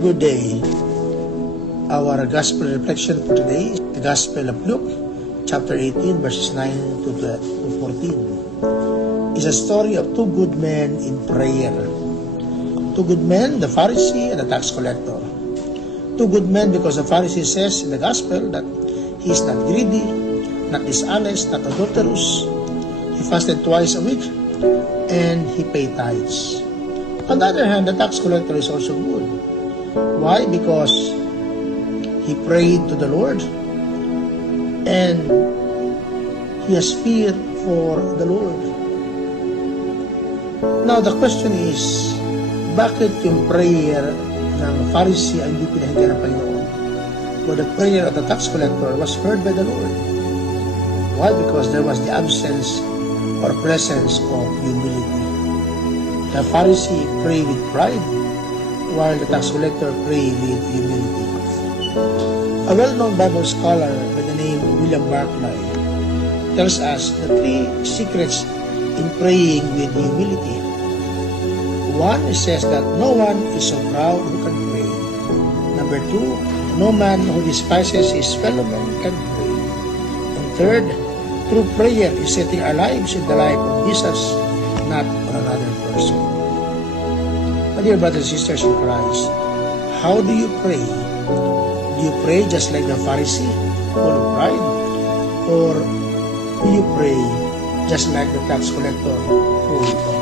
Good day. Our gospel reflection for today is the Gospel of Luke, chapter 18, verses 9 to 14. It's a story of two good men in prayer. Two good men, the Pharisee and the tax collector. Two good men because the Pharisee says in the gospel that he is not greedy, not dishonest, not adulterous. He fasted twice a week and he paid tithes. On the other hand, the tax collector is also good. Why? Because he prayed to the Lord and he has fear for the Lord. Now the question is, bakit yung prayer ng Pharisee ay hindi pinahinggan ng Panginoon? But the prayer of the tax collector was heard by the Lord. Why? Because there was the absence or presence of humility. The Pharisee prayed with pride, while the tax collector prayed with humility. A well-known Bible scholar by the name William Barclay tells us the three secrets in praying with humility. One, says that no one is so proud who can pray. Number two, no man who despises his fellow man can pray. And third, true prayer is setting our lives in the life of Jesus, not on another person. My dear brothers and sisters in Christ, how do you pray? Do you pray just like the Pharisee, full of pride? Or do you pray just like the tax collector, full of